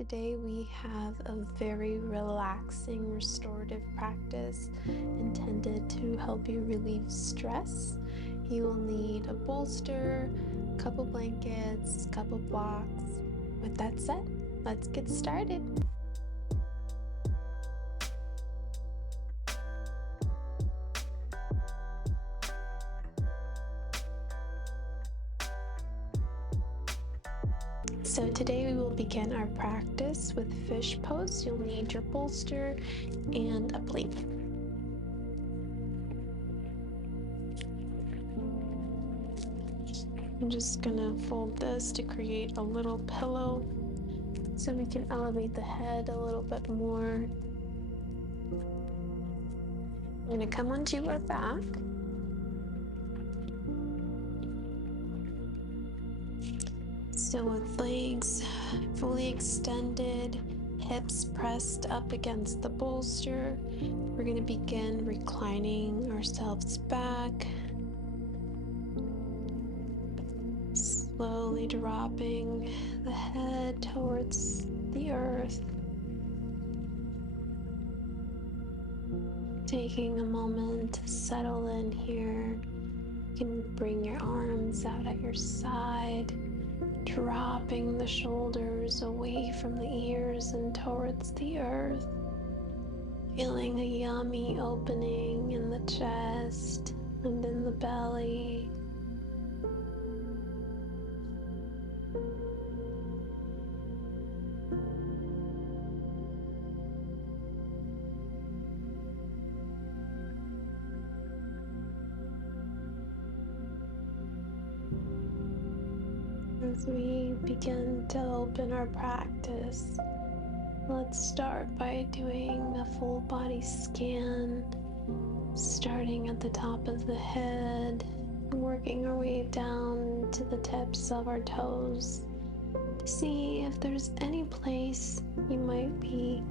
Today we have a very relaxing restorative practice intended to help you relieve stress. You will need a bolster, a couple blankets, a couple blocks. With that said, let's get started. So today we will begin our practice with fish pose. You'll need your bolster and a blanket. I'm just gonna fold this to create a little pillow so we can elevate the head a little bit more. I'm gonna come onto our back. So with legs fully extended, hips pressed up against the bolster, we're going to begin reclining ourselves back, slowly dropping the head towards the earth, taking a moment to settle in here. You can bring your arms out at your side, dropping the shoulders away from the ears and towards the earth, feeling a yummy opening in the chest and in the belly. As we begin to open our practice, let's start by doing a full body scan, starting at the top of the head, working our way down to the tips of our toes to see if there's any place you might be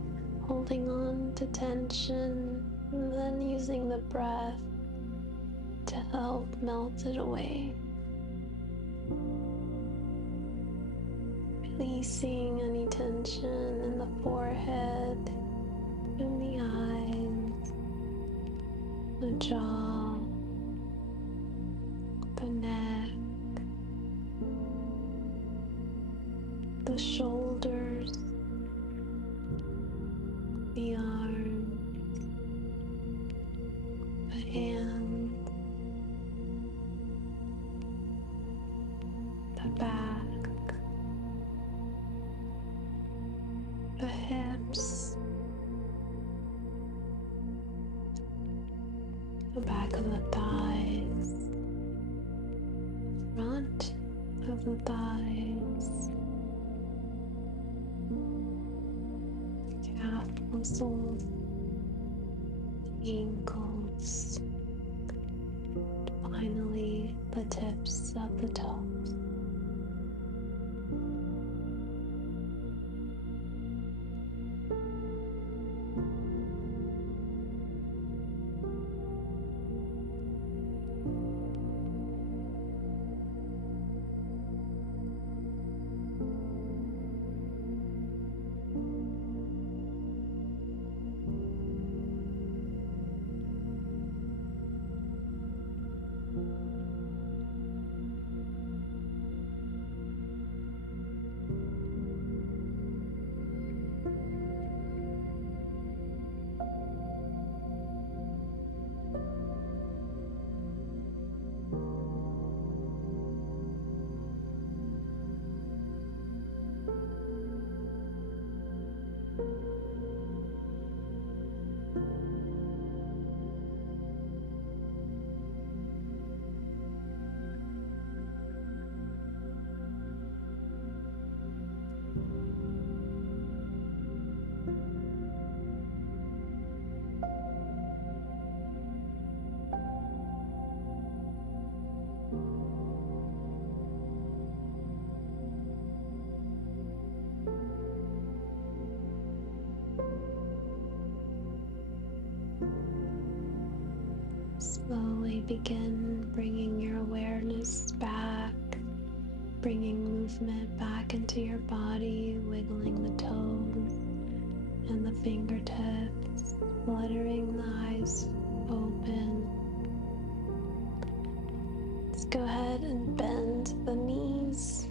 holding on to tension, and then using the breath to help melt it away. Releasing any tension in the forehead, in the eyes, the jaw, the neck, the shoulders, the arms, the hands, the back, the hips, the back of the thighs, front of the thighs, calf muscles, ankles, finally the tips of the toes. Slowly begin bringing your awareness back, bringing movement back into your body, wiggling the toes, fingertips, fluttering the eyes open. Let's go ahead and bend the knees,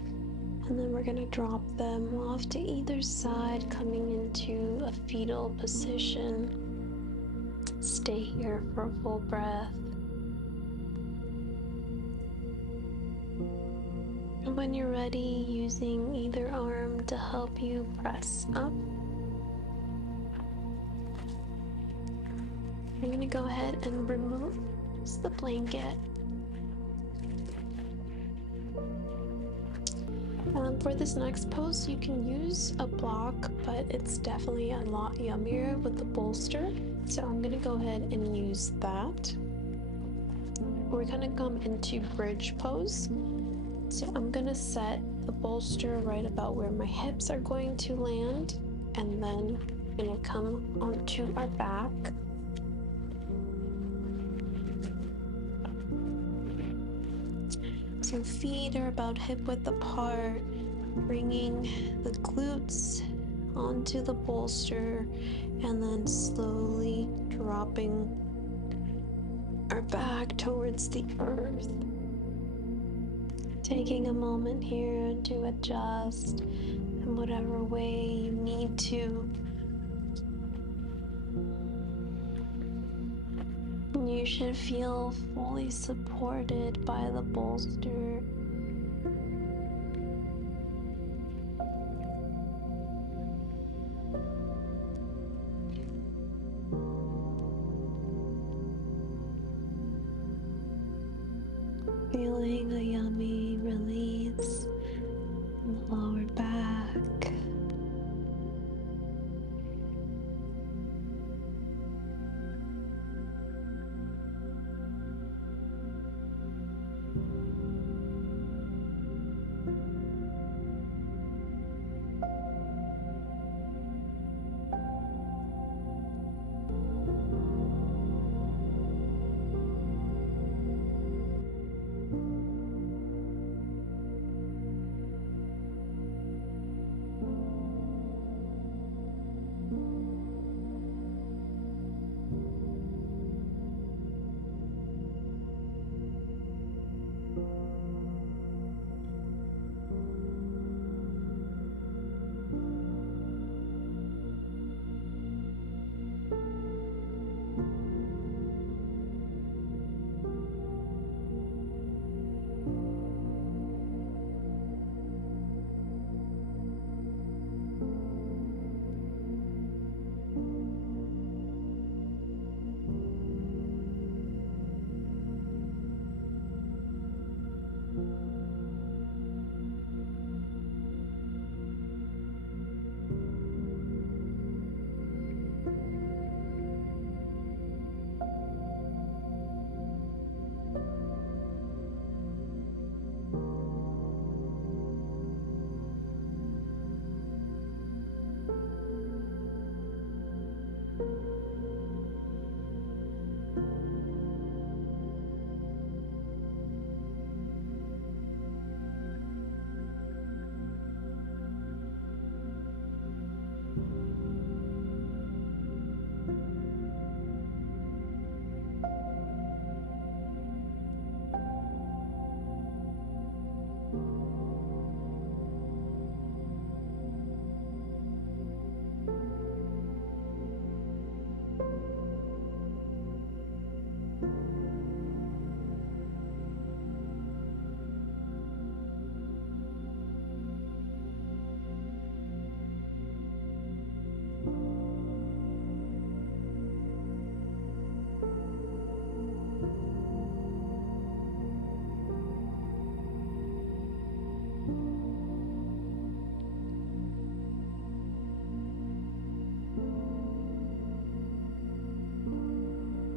and then we're going to drop them off to either side, coming into a fetal position. Stay here for a full breath. And when you're ready, using either arm to help you press up, I'm going to go ahead and remove the blanket. For this next pose, you can use a block, but it's definitely a lot yummier with the bolster. So I'm going to go ahead and use that. We're going to come into bridge pose. So I'm going to set the bolster right about where my hips are going to land, and then I'm going to come onto our back. So feet are about hip width apart, bringing the glutes onto the bolster, and then slowly dropping our back towards the earth. Taking a moment here to adjust in whatever way you need to. You should feel fully supported by the bolster. Feeling a yummy release in the lower back.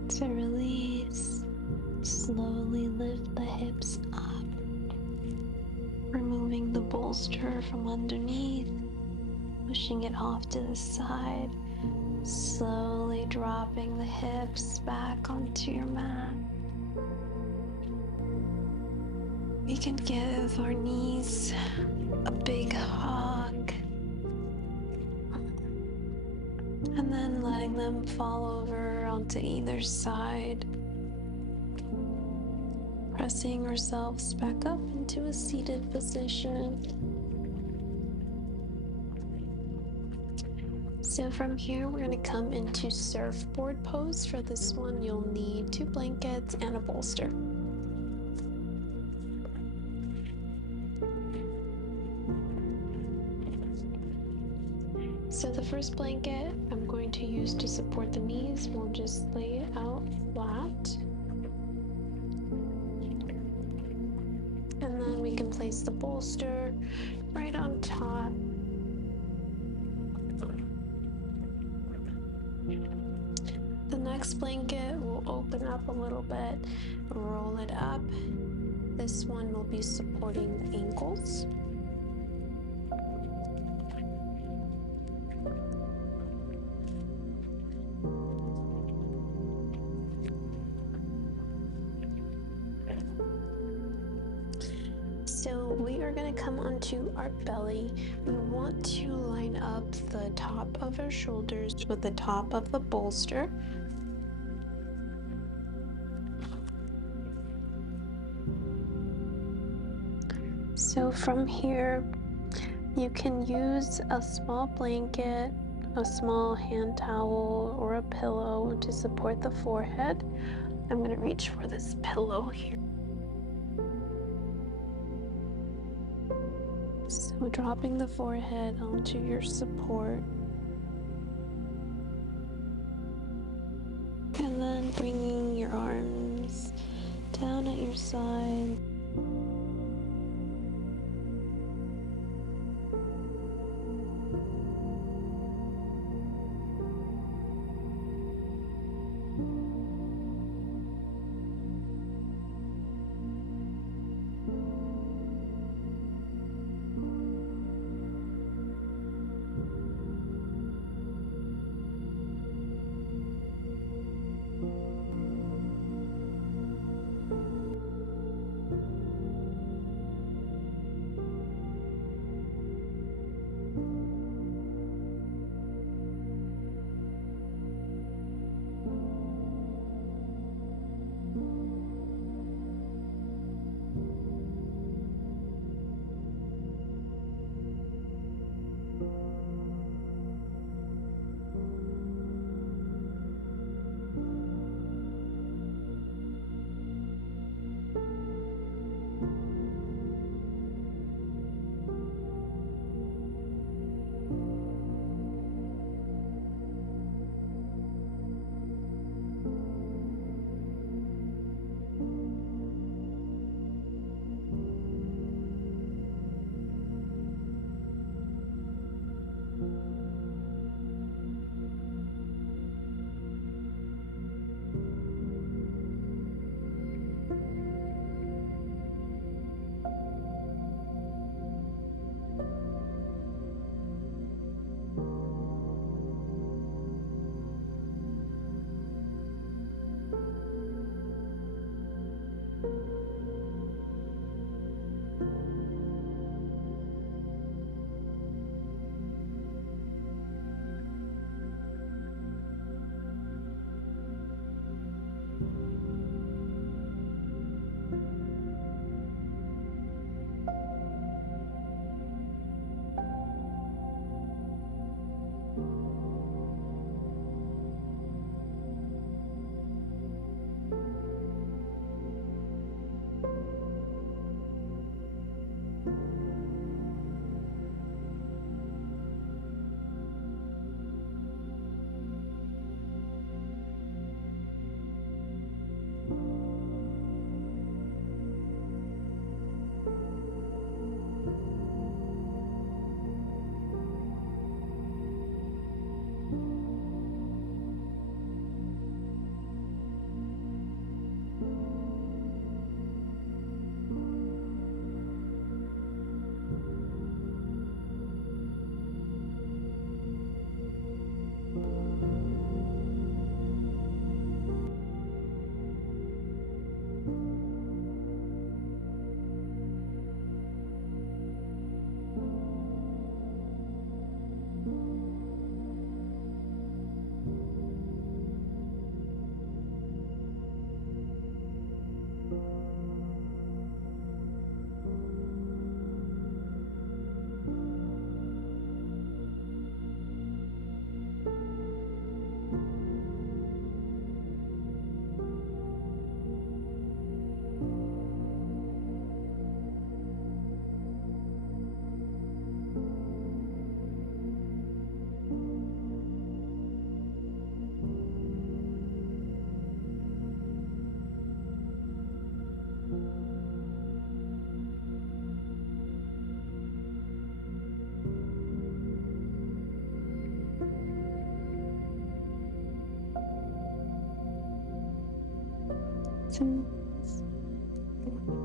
To release, slowly lift the hips up, removing the bolster from underneath, pushing it off to the side, slowly dropping the hips back onto your mat. We can give our knees a big hug. And then letting them fall over onto either side. Pressing ourselves back up into a seated position. So from here, we're going to come into surfboard pose. For this one, you'll need 2 blankets and a bolster. So the first blanket I'm going to use to support the knees. We'll just lay it out flat. And then we can place the bolster right on top. The next blanket will open up a little bit, roll it up. This one will be supporting the ankles. So we are going to come onto our belly. We want to line up the top of our shoulders with the top of the bolster. So from here, you can use a small blanket, a small hand towel, or a pillow to support the forehead. I'm going to reach for this pillow here. So dropping the forehead onto your support. And then bringing your arms down at your side.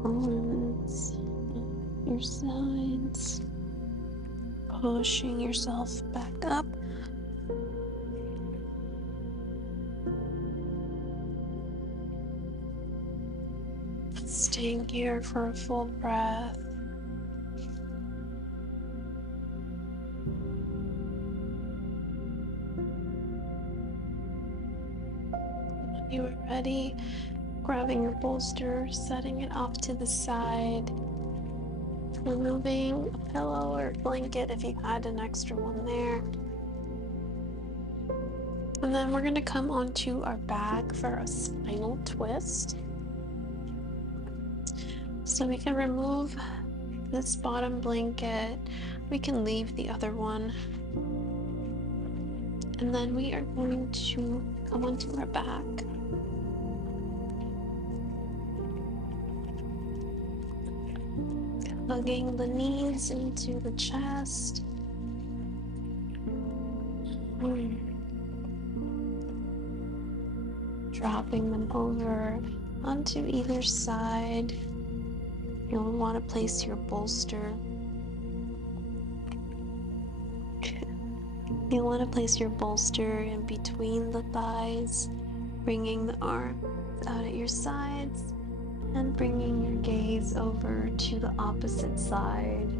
arms, your sides, pushing yourself back up. Staying here for a full breath. When you are ready, grabbing your bolster, setting it off to the side, removing a pillow or blanket if you had an extra one there. And then we're going to come onto our back for a spinal twist. So we can remove this bottom blanket. We can leave the other one. And then we are going to come onto our back. Hugging the knees into the chest. Dropping them over onto either side. You'll want to place your bolster. You'll want to place your bolster in between the thighs, bringing the arms out at your sides and bringing your gaze over to the opposite side.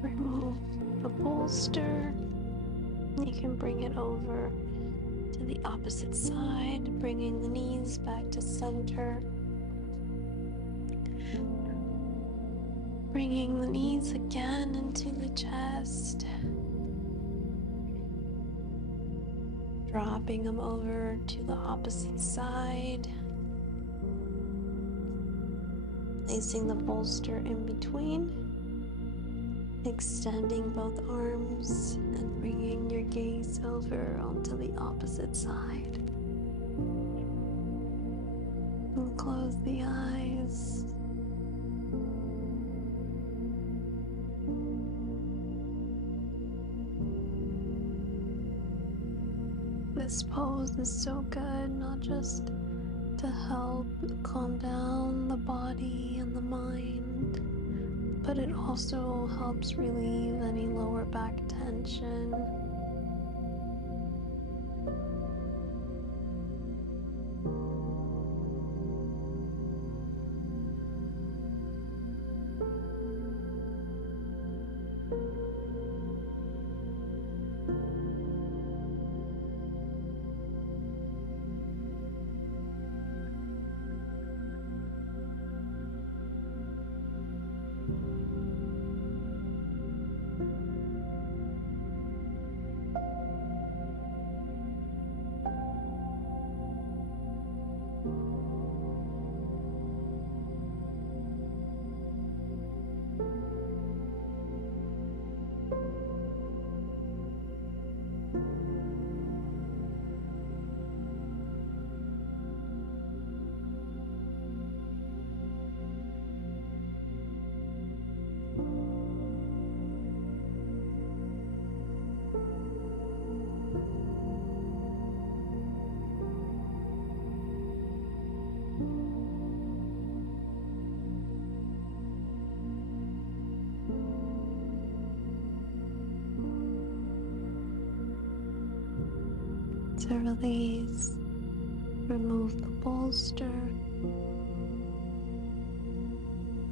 Remove the bolster. You can bring it over to the opposite side, bringing the knees back to center. Bringing the knees again into the chest. Dropping them over to the opposite side. Placing the bolster in between. Extending both arms and bringing your gaze over onto the opposite side. And close the eyes. This pose is so good, not just to help calm down the body and the mind, but it also helps relieve any lower back tension. To release, remove the bolster,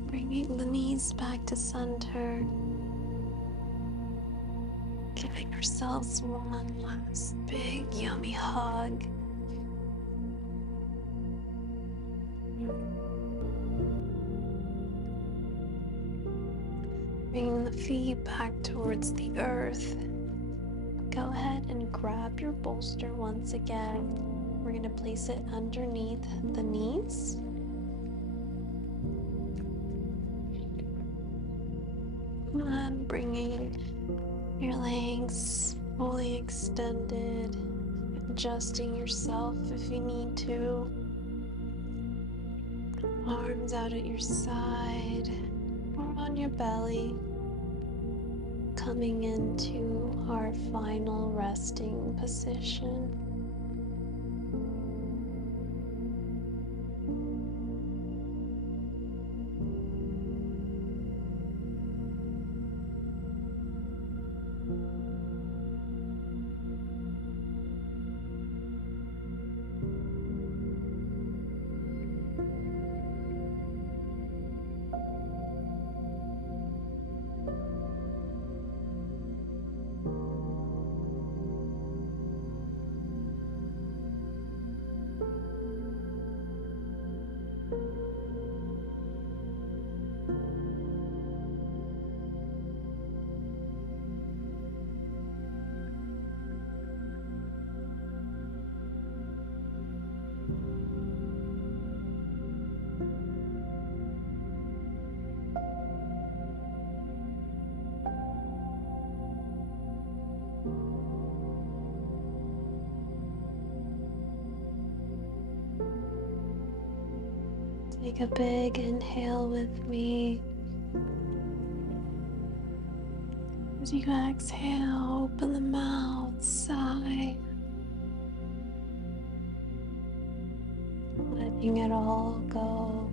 bringing the knees back to center, giving ourselves one last big yummy hug. Bringing the feet back towards the earth. Go ahead and grab your bolster once again. We're going to place it underneath the knees. And bringing your legs fully extended, adjusting yourself if you need to. Arms out at your side or on your belly. Coming into our final resting position. Take a big inhale with me. As you exhale, open the mouth, sigh. Letting it all go.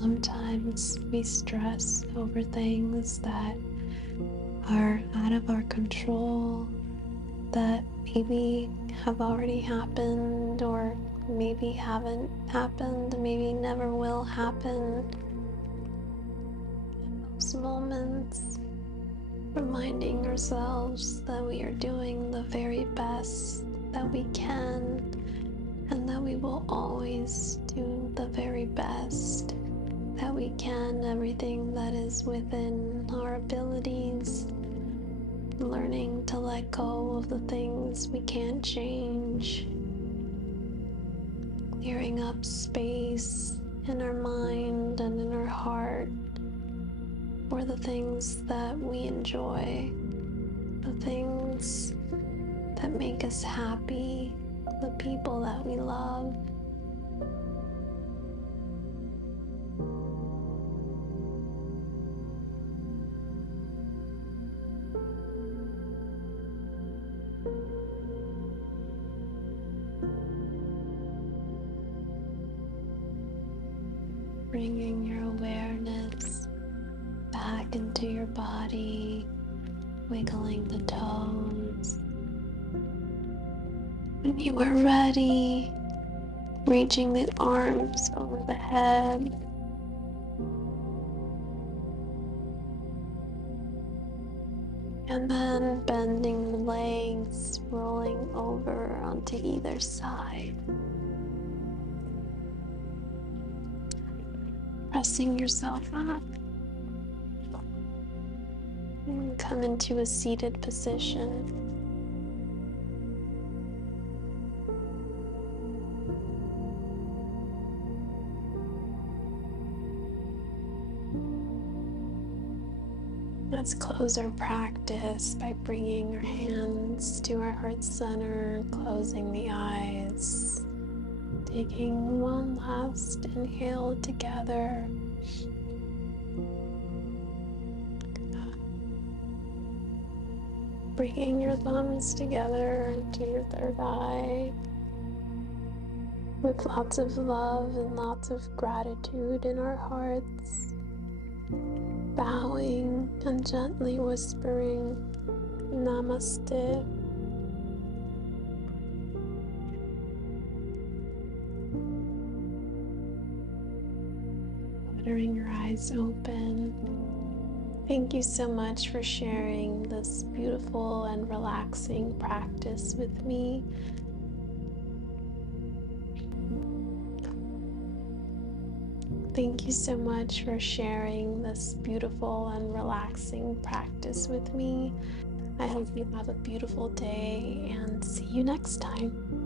Sometimes we stress over things that are out of our control, that maybe have already happened or maybe haven't happened, maybe never will happen. In those moments, reminding ourselves that we are doing the very best that we can and that we will always do the very best that we can, everything that is within our abilities, learning to let go of the things we can't change, clearing up space in our mind and in our heart for the things that we enjoy, the things that make us happy, the people that we love. Bringing your awareness back into your body, wiggling the toes. When you are ready, reaching the arms over the head. And then bending the legs, rolling over onto either side. Pressing yourself up. And come into a seated position. Let's close our practice by bringing our hands to our heart center, closing the eyes, taking one last inhale together. Bringing your thumbs together to your third eye with lots of love and lots of gratitude in our hearts. Bowing and gently whispering, Namaste. Fluttering your eyes open. Thank you so much for sharing this beautiful and relaxing practice with me. Thank you so much for sharing this beautiful and relaxing practice with me. I hope you have a beautiful day and see you next time.